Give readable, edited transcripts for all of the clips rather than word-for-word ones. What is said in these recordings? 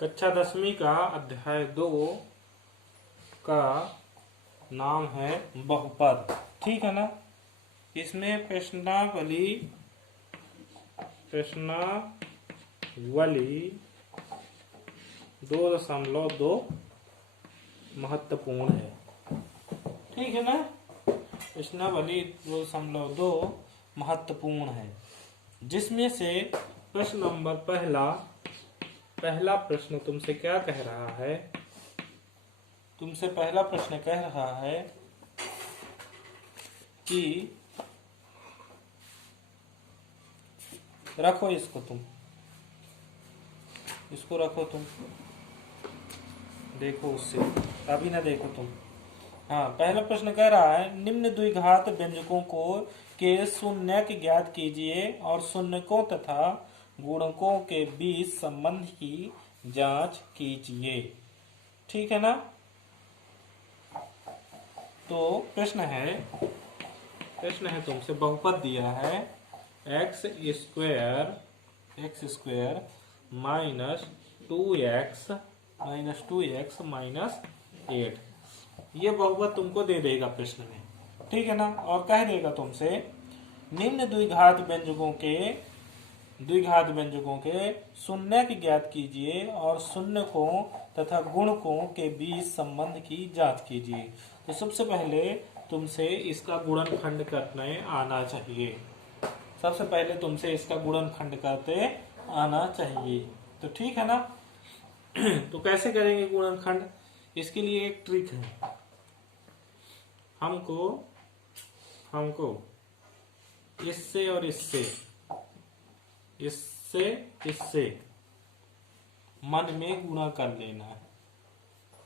कक्षा 10वीं का अध्याय 2 का नाम है बहुपद। ठीक है ना। इसमें प्रश्नावली 2.2 महत्वपूर्ण है। ठीक है ना। प्रश्नावली 2.2 महत्वपूर्ण है, जिसमें से प्रश्न नंबर पहला प्रश्न तुमसे क्या कह रहा है। तुमसे पहला प्रश्न कह रहा है कि रखो इसको, इसको रखो तुम, देखो उससे, अभी ना देखो तुम। हाँ, पहला प्रश्न कह रहा है निम्न द्विघात व्यंजकों को के शून्यक ज्ञात कीजिए और शून्यकों तथा गुणकों के बीच संबंध की जांच कीजिए। ठीक है ना। तो प्रश्न है तुमसे बहुपद दिया है x square minus 2x minus 8। ये बहुपद तुमको दे देगा प्रश्न में। ठीक है ना। और कह देगा तुमसे निम्न द्विघात व्यंजकों के शून्यक ज्ञात कीजिए और शून्यकों तथा गुणकों के बीच संबंध की जांच कीजिए। तो सबसे पहले तुमसे इसका गुणनखंड करने आना चाहिए। सबसे पहले तुमसे इसका गुणनखंड करते आना चाहिए। तो ठीक है ना। तो कैसे करेंगे गुणनखंड? इसके लिए एक ट्रिक है। हमको इससे और इससे मन में गुणा कर लेना है।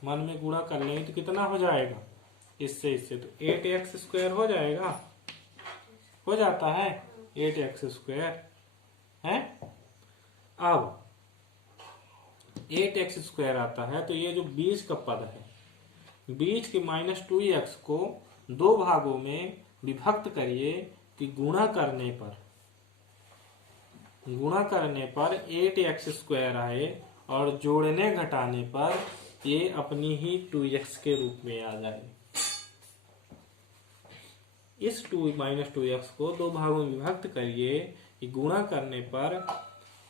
मन में गुणा कर लेंगे तो कितना हो जाएगा? इससे तो 8x स्क्वायर हो जाएगा। हो जाता है 8x स्क्वायर है। अब 8x स्क्वायर आता है तो ये जो बीच का पद है, बीच के -2x को दो भागों में विभक्त करिए कि गुणा करने पर 8x स्क्वायर आए और जोड़ने घटाने पर ये अपनी ही 2x के रूप में आ जाए। इस -2x को दो भागों में विभक्त करिए कि गुणा करने पर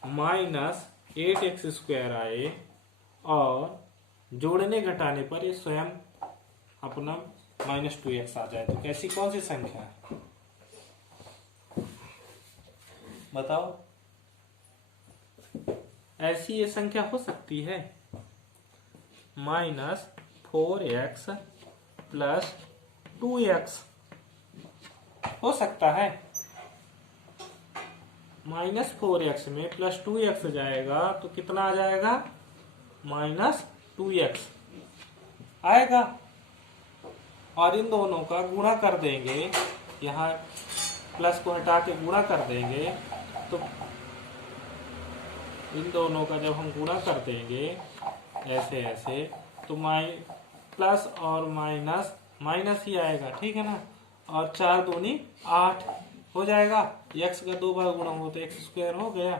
-8x स्क्वायर आए और जोड़ने घटाने पर ये स्वयं अपना -2x आ जाए। तो कैसी कौन सी संख्या है बताओ? ऐसी ये संख्या हो सकती है -4x प्लस 2x हो सकता है। -4x में प्लस 2x जाएगा तो कितना आ जाएगा? -2x आएगा। और इन दोनों का गुणा कर देंगे, यहाँ प्लस को हटा के गुणा कर देंगे तो इन दोनों का जब हम गुणा कर देंगे ऐसे तो प्लस और माइनस ही आएगा। ठीक है ना। और 4 दूनी 8 हो जाएगा। x का 2 बार गुणा हो तो x स्क्वायर हो गया।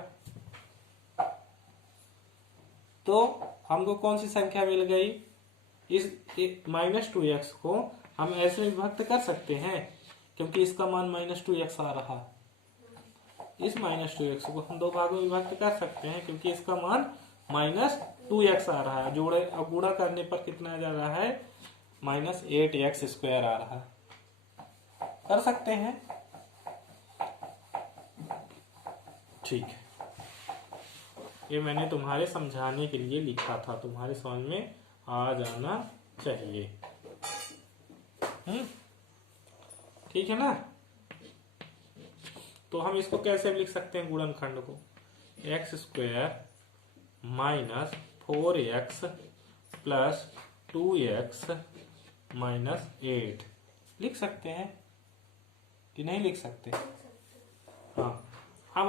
तो हमको कौन सी संख्या मिल गई? इस -2x को हम ऐसे विभक्त कर सकते हैं क्योंकि इसका मान -2x आ रहा। इस -2x को हम दो भागों में विभक्त कर सकते हैं क्योंकि इसका मान -2x आ रहा है। जोड़े अब गुणा करने पर कितना जा रहा है? -8x स्क्वायर आ रहा है। कर सकते हैं। ठीक है। ये मैंने तुम्हारे समझाने के लिए लिखा था, तुम्हारे समझ में आ जाना चाहिए। ठीक है ना। तो हम इसको कैसे लिख सकते हैं गुणनखंड को? x square minus 4x plus 2x minus 8 लिख सकते हैं कि नहीं लिख सकते? हाँ। अब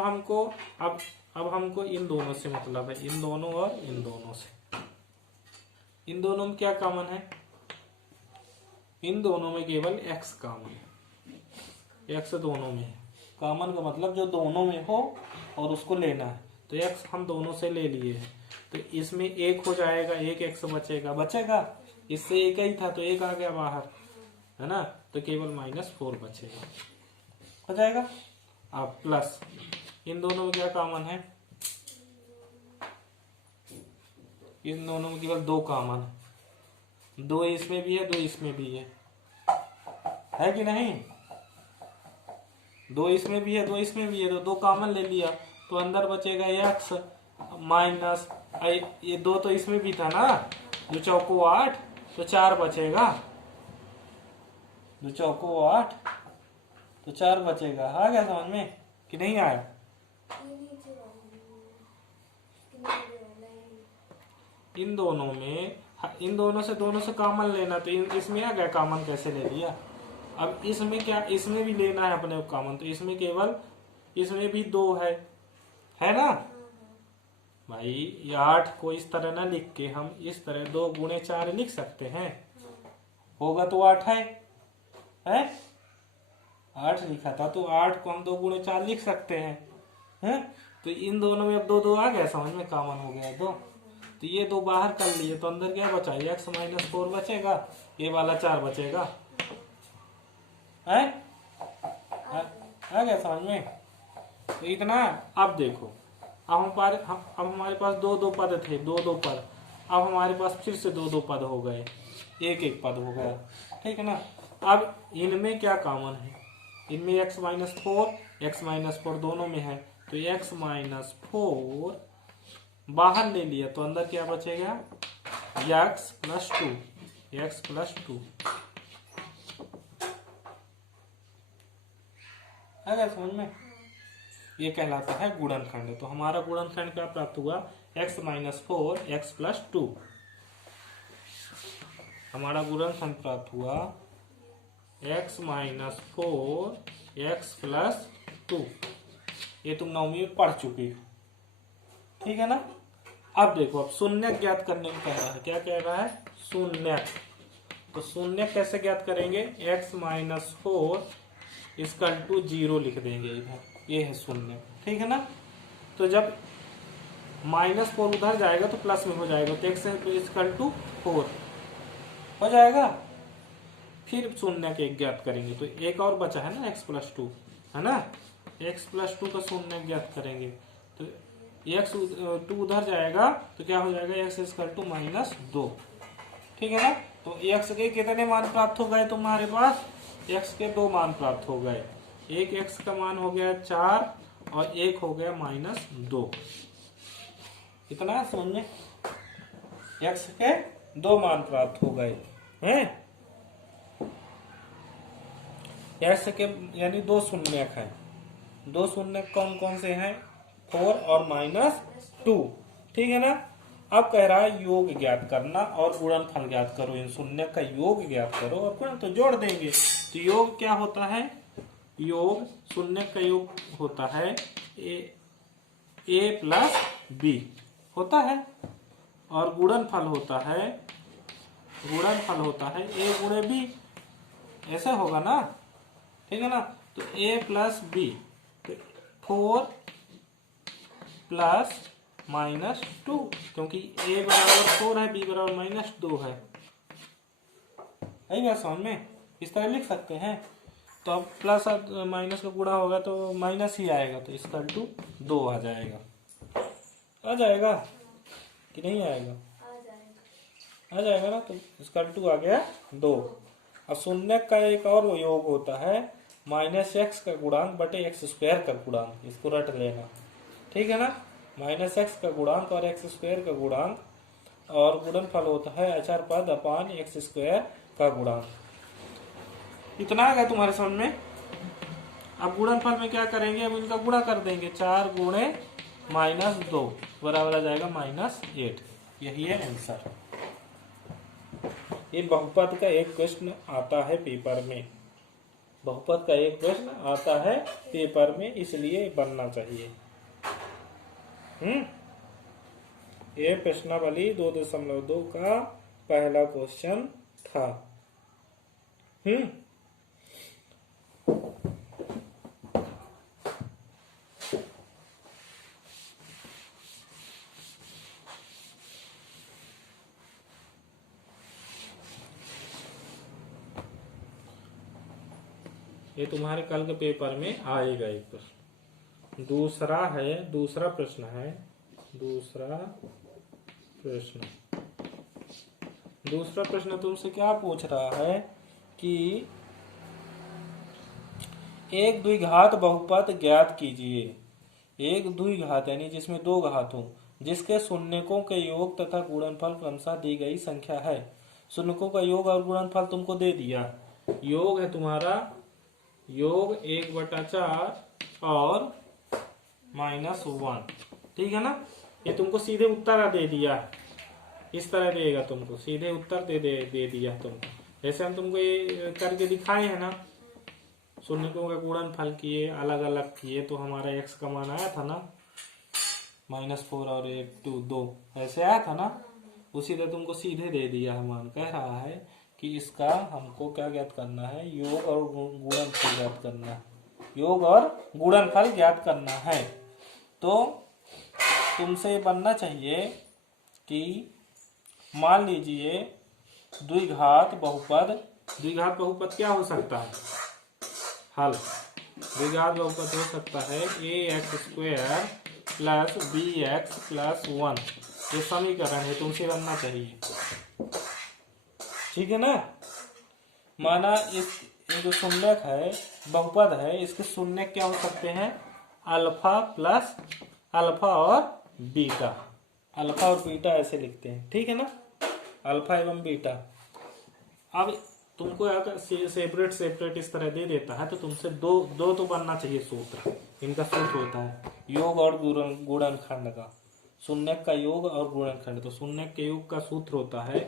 हमको इन दोनों से मतलब है, इन दोनों और इन दोनों से। इन दोनों में क्या कॉमन है? इन दोनों में केवल x कॉमन है। x दोनों में है। कॉमन का मतलब जो दोनों में हो और उसको लेना है। तो x हम दोनों से ले लिए हैं, तो इसमें एक हो जाएगा, एक x बचेगा, इससे एक ही था तो एक आ गया बाहर, है ना, तो केवल -4 बचेगा, हो जाएगा। अब प्लस इन दोनों में क्या कॉमन है, इन दोनों में केवल 2 कॉमन है, 2 इसमें भी है 2 इसमें भी है कि नहीं, 2 इसमें भी है 2 इसमें भी है, तो 2 कॉमन ले लिया, तो अंदर बचेगा x माइनस ये 2 तो इसमें भी था ना, 2 चौको 8, तो 4 बचेगा, 2 चौको 8 तो 4 बचेगा। आ गया समझ में कि नहीं आया? इन दोनों से कॉमन लेना, तो इसमें आ गया कॉमन, कैसे ले लिया। अब इसमें क्या, इसमें भी लेना है अपने कॉमन, तो इसमें केवल इसमें भी 2 है ना भाई। ये 8 को इस तरह ना लिख के हम इस तरह 2 गुणे 4 लिख सकते हैं, होगा तो 8 है 8 लिखा था, तो 8 को हम 2 गुणे 4 लिख सकते हैं। तो इन दोनों में अब 2 2 आ गया, समझ में, कॉमन हो गया 2, तो ये 2 बाहर कर लिए, तो अंदर क्या बचा, x -4 बचेगा, ये वाला 4 बचेगा, है आ गया समझ में। तो इतना। अब देखो, अब हमारे पास 2 2 पद थे, 2 2 पद, अब हमारे पास फिर से 2 2 पद हो गए, एक एक पद हो गया, ठीक है ना। अब इनमें क्या कॉमन है, इनमें x -4 दोनों में है, तो x -4 बाहर ले लिया, तो अंदर क्या बचेगा, x + 2 है समझ में। ये कहलाता है गुणनखंड। तो हमारा गुणनखंड क्या प्राप्त हुआ, x -4 x + 2, हमारा गुणनखंड प्राप्त हुआ x -4 x + 2। ये तुम 9वीं में पढ़ चुकी हो, ठीक है ना। अब देखो, अब शून्यक ज्ञात करने को कह रहा है, क्या कह रहा है, शून्यक। तो शून्यक कैसे ज्ञात करेंगे, x -4 = 0 लिख देंगे इधर, ये है शून्य, ठीक है ना। तो जब -4 उधर जाएगा तो प्लस में हो जाएगा, तो x = 4 हो जाएगा। फिर शून्य के ज्ञात करेंगे, तो एक और बचा है ना, x + 2, है ना, x + 2 का शून्य ज्ञात करेंगे, तो x 2 उधर जाएगा तो क्या हो जाएगा, x = -2, ठीक है ना। तो x के कितने मान प्राप्त हो गए तुम्हारे पास, x के 2 मान प्राप्त हो गए, एक x का मान हो गया 4 और एक हो गया -2, इतना समझ में, x के 2 मान प्राप्त हो गए हैं, x के यानी 2 शून्यक है, 2 शून्यक कौन कौन से हैं, 4 और -2, ठीक है ना। अब कह रहा है योग ज्ञात करना और गुणनफल ज्ञात करो, इन शून्यक का योग ज्ञात करो और गुणन तो जोड़ देंगे। तो योग क्या होता है, योग शून्यक का योग होता है a + b होता है, और गुणनफल होता है a × b, ऐसा होगा ना, ठीक है ना। तो a + b, तो 4 + -2, क्योंकि a = 4 है, b = -2 है, बात समझ में, इस तरह लिख सकते हैं। तो अब प्लस और माइनस का गुणा होगा तो माइनस ही आएगा, तो = 2 आ जाएगा कि नहीं आएगा, आ जाएगा ना, तो = आ गया 2। अब शून्यक का एक और योग होता है -x का गुणांक बटे x² का गुणांक, इसको रट लेना, ठीक है ना। -x का गुणांक और x² का गुणांक, और गुणनफल होता है अचर पद अपान x² का गुणांक। इतना आ गया तुम्हारे समझ में। अब गुणनफल में क्या करेंगे, अब इनका गुणा कर देंगे, 4 × -2 बराबर आ जाएगा -8, यही है आंसर। ये बहुपद का एक प्रश्न आता है पेपर में, बहुपद का एक प्रश्न आता है पेपर में, इसलिए बनना चाहिए। ये प्रश्नावली 2.2 का पहला क्वेश्चन था। ये तुम्हारे कल के पेपर में आएगा एक प्रश्न। दूसरा प्रश्न तुमसे क्या पूछ रहा है कि एक द्विघात बहुपद ज्ञात कीजिए। एक द्विघात यानी जिसमें दो घात हो, जिसके शून्यकों के योग तथा गुणनफल क्रमशः दी गई संख्या है। शून्यकों का योग और गुणनफल तुमको दे दिया। योग है तुम्हारा, योग 1/4 और -1, ठीक है ना। ये तुमको सीधे उत्तर दे दिया, इस तरह देगा तुमको, सीधे उत्तर दे दिया तुमको। जैसे हम तुमको ये करके दिखाए हैं ना, शून्यकों का गुणनफल किए, अलग अलग किए, तो हमारा x का मान आया था ना, -4 और 1 2 ऐसे आया था ना। उसी तरह तुमको सीधे दे दिया है मान। कह रहा है कि इसका हमको क्या ज्ञात करना है, योग और गुणनफल ज्ञात करना है, योग और गुणनफल ज्ञात करना है। तो तुमसे बनना चाहिए कि मान लीजिए द्विघात बहुपद क्या हो सकता है, हल द्विघात बहुपद हो सकता है ax² + bx + 1। ये समीकरण है, तुमसे बनना चाहिए, ठीक है ना। माना इस जो शून्यक है, बहुपद है, इसके शून्यक क्या हो सकते हैं, अल्फा और बीटा। अल्फा और बीटा ऐसे लिखते हैं, ठीक है ना, अल्फा एवं बीटा। अब तुमको अगर सेपरेट इस तरह दे देता है तो तुमसे दो तो बनना चाहिए सूत्र। इनका सूत्र होता है योग और गुणनखंड का, शून्यक का योग और गुणनखंड। तो शून्यक के योग का सूत्र होता है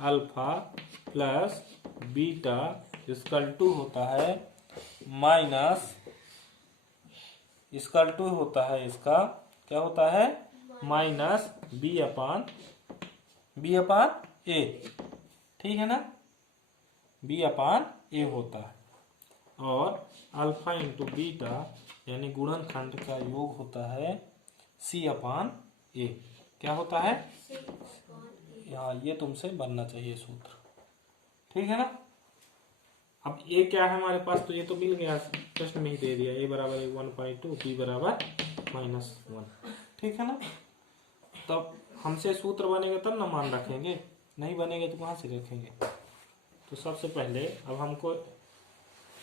alpha plus beta is equal to होता है माइनस, इसकल टू होता है इसका क्या होता है, माइनस बी अपान ए, ठीक है ना, बी अपान ए होता है। और अल्फा इंटू बीटा यानी गुणनखंड का योग होता है सी अपान ए। क्या होता है, यहाँ ये तुमसे बनना चाहिए सूत्र, ठीक है ना। अब ए क्या है हमारे पास, तो ये तो मिल गया, प्रश्न में ही दे दिया, ए बराबर 1.2, बी बराबर -1, ठीक है ना। तब हमसे सूत्र बनेगा तब ना मान रखेंगे, नहीं बनेगा तो कहाँ से रखेंगे। तो सबसे पहले अब हमको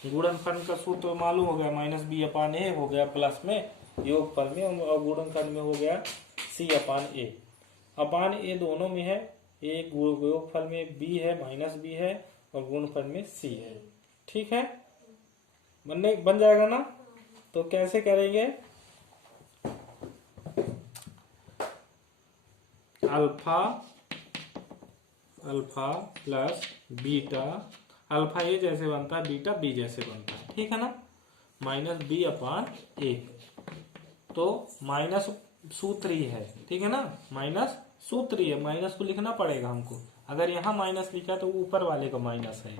गुणनफल का सूत्र मालूम हो गया, -b अपान ए हो गया प्लस में योगफल में, और गुणनफल में हो गया c अपान ए। अपान ए दोनों में है, एक योगफल में b है, -b है, और गुणनफल में c है, ठीक है। बन जाएगा ना। तो कैसे करेंगे, अल्फा प्लस बीटा, अल्फा ए जैसे बनता है, बीटा बी जैसे बनता है, ठीक है ना, -b अपान ए। तो माइनस सूत्र ही है, ठीक है ना, माइनस सूत्र ही है, माइनस को लिखना पड़ेगा हमको। अगर यहाँ माइनस लिखा तो ऊपर वाले का माइनस है।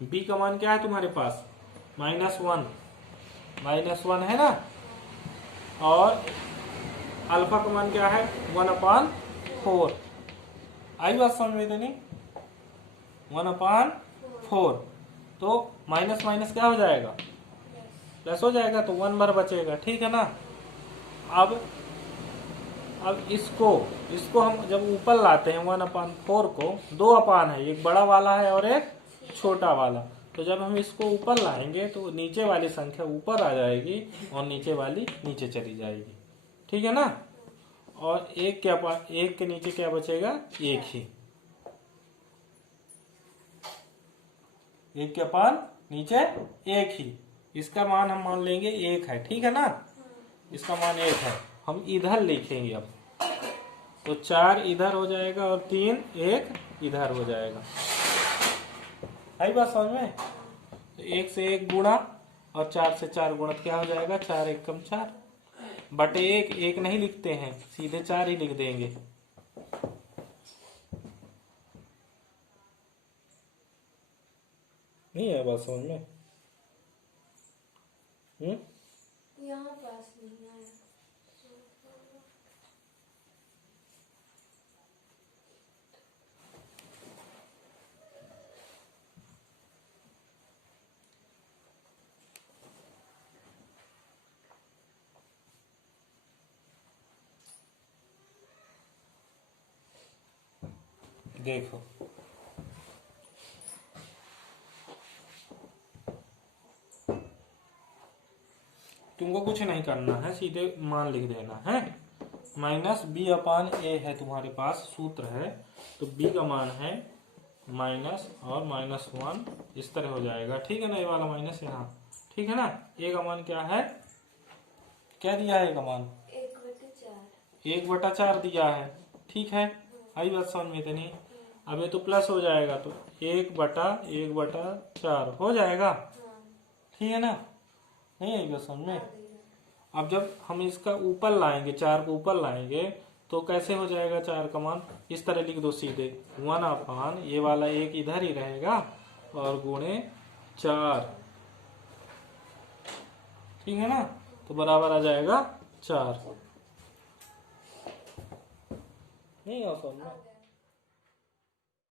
b का मान क्या है तुम्हारे पास, -1 है ना, और अल्फा का मान क्या है 1/4। आई बात समझ में, नहीं 1/4। तो माइनस माइनस क्या हो जाएगा, प्लस हो जाएगा, तो 1 बार बचेगा, ठीक है ना। अब इसको हम जब ऊपर लाते हैं 1/4 को, 2 अपान है, एक बड़ा वाला है और एक छोटा वाला। तो जब हम इसको ऊपर लाएंगे तो नीचे वाली संख्या ऊपर आ जाएगी और नीचे वाली नीचे चली जाएगी, ठीक है ना। और एक के नीचे क्या बचेगा, एक ही, एक के अपान नीचे एक ही। इसका मान हम मान लेंगे 1 है, ठीक है ना, इसका मान 1 है। हम इधर लिखेंगे अब, तो 4 इधर हो जाएगा और 3 1 इधर हो जाएगा। आई बात समझ में। तो 1 से 1 गुणा और 4 से 4 गुणा, क्या हो जाएगा, 4 1 कम 4 बटे 1 नहीं लिखते हैं, सीधे 4 ही लिख देंगे। नहीं है बात समझ में, यहाँ पास नहीं आया। देखो तुमको कुछ नहीं करना है, सीधे मान लिख देना है। माइनस बी अपान ए है तुम्हारे पास सूत्र है, तो बी का मान है माइनस और -1 इस तरह हो जाएगा। ठीक है ना, ये वाला माइनस यहाँ, ठीक है ना। ए का मान क्या है, क्या दिया है ए का मान 1/4। 1/4 दिया है। ठीक है, आई बात समझ में इतनी। अब ये तो प्लस हो जाएगा, तो 1/1/4 हो जाएगा। ठीक है ना, नहीं आई बात समझ में। अब जब हम इसका ऊपर लाएंगे, 4 को ऊपर लाएंगे तो कैसे हो जाएगा 4 का मान, इस तरह लिख दो सीधे 1/, ये वाला 1 इधर ही रहेगा और गुणे 4। ठीक है ना, तो बराबर आ जाएगा 4। नहीं हो समझ में।